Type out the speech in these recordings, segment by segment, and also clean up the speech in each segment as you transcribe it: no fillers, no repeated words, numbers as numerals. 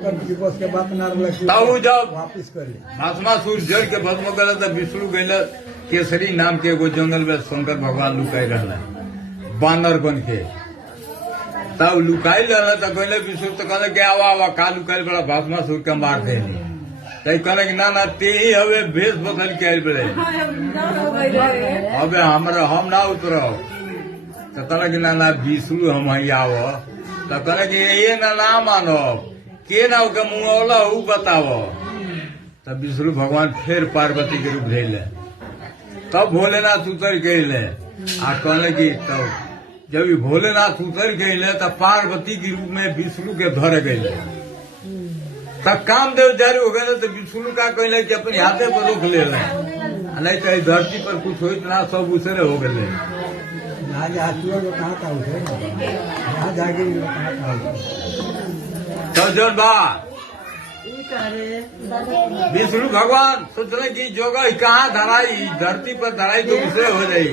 के बात ताऊ जब वापिस करी भस्मासुर जड़ के भस्म करे तो विष्णु गैला केसरी नाम के एगो जंगल में शंकर भगवान लुकाई रहा बानर बन के तब लुकाई रहा तो गैले विष्णु तो कहले कि आवा आवा का लुकाई बड़ा भस्मासुर के मार दे तई कहले कि ना ना ते ही हवे भेष बदल के आयल बड़े अबे हमरा हम ना उतरो तो कहले कि ना विष्णु हम ही आवो तो कहले कि ये ना मानो के ना के मुँह ऊ बताओ तब विष्णु भगवान फिर पार्वती के रूप धैले तब भोलेनाथ उतर गये आ कहले कि तब जब भोलेनाथ उतर गये तब पार्वती के रूप में विष्णु के धर गये तब कामदेव जारी हो गए तो विष्णु का कहले कि अपने हाथे पर रोक ले नहीं तो धरती पर कुछ हो ना सब उसरे हो गए जन बा विष्णु भगवान सोचने की जगह कहाँ धराई धरती पर धराई तो उसे हो जाई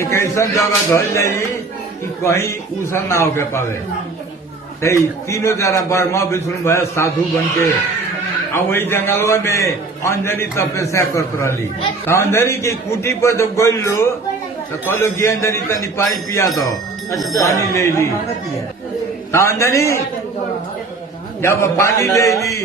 एक ऐसा जगह धर जाई कि कहीं उसे ना होके पावे सही तीनों जरा ब्रह्मा विष्णु भय साधु बन के आ वही जंगलवा में अंजनी तपस्या करते रही तो अंजनी की कुटी पर जब गई लो तो कहलो कि अंजनी तनी पानी पिया दो पानी ले ली अंजनी जब पानी ले ली